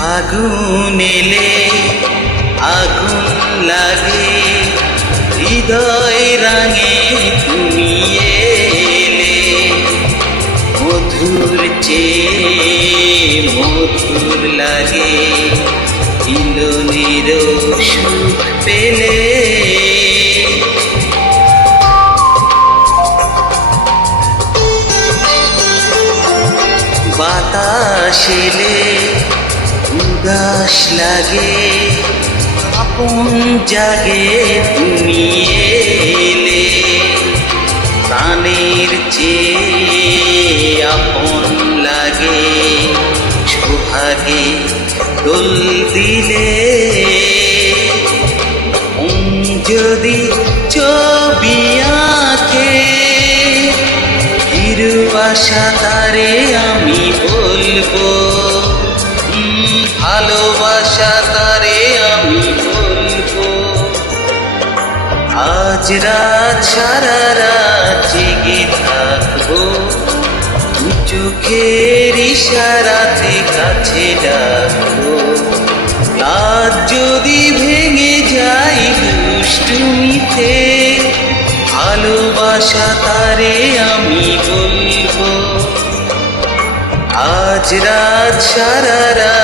আগুন এলে আগুন লাগে, হৃদয় রাঙে তুমি এলে। মধুর চেয়ে মধুর লাগে, মিলনের সুখ পেলে। বাতাস এলে উদাস লাগে, আপন জাগে তুমি এলে। প্রাণের চেয়ে আপন লাগে, সোহাগে দোল দিলে। যদি ছবি আঁকে ভালোবাসা তারে আমি বলবো, ভালোবাসা তারে আমি বলবো। আজ রাত সারা রাত জেগে থাকবো, চোখের ইশারাতে কাছে ডাকবো। রাত যদি ভেঙে যায় দুষ্টুমিতে, ভালোবাসা তারে আমি বলবো। আজ রাত সারা রাত